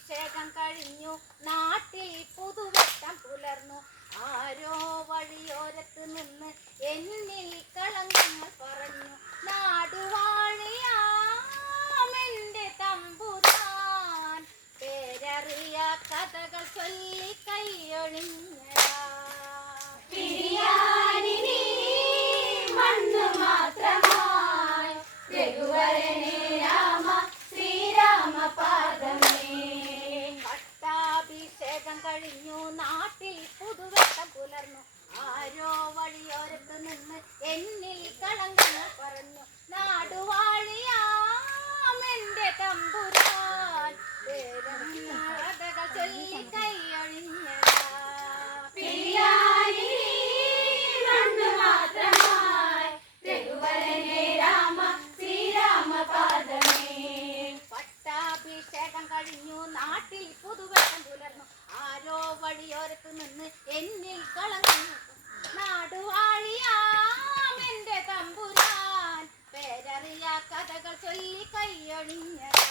പട്ടാഭിഷേകം കഴിഞ്ഞു. നാട്ടിൽ പുതുവട്ടം പുലർന്നു. ആരോ വഴിയോരത്ത് നിന്ന് എന്നിൽ കളങ്കങ്ങൾ പറഞ്ഞു നാടുവാണിയാമെന്റെ തമ്പുരാൻ. പേരറിയ കഥകൾ ചൊല്ലി കൈയൊഴിഞ്ഞടാ പിരിയാനിനി മണ്ണ് മാത്രമായി. കഴിഞ്ഞു നാട്ടിൽ പുതുവട്ടം പുലർന്നു. ആരോ വഴിയോരത്ത് നിന്ന് എന്നിൽ കളങ്കങ്ങൾ പറഞ്ഞു നാടുവാഴിയാമെന്റെ തമ്പുരാൻ. കഥകൾ ചൊല്ലി കൈയൊഴിഞ്ഞ പട്ടാഭിഷേകം കഴിഞ്ഞു നാട്ടിൽ പുതുവട്ടം പുലർന്നു. ആരോ വഴിയോരത്ത് നിന്ന് എന്നിൽ കളഞ്ഞു. നാടുവാഴിയാം എന്റെ തമ്പുരാൻ. പേരറിയാ കഥകൾ ചൊല്ലി കൈയൊഴിഞ്ഞതാ.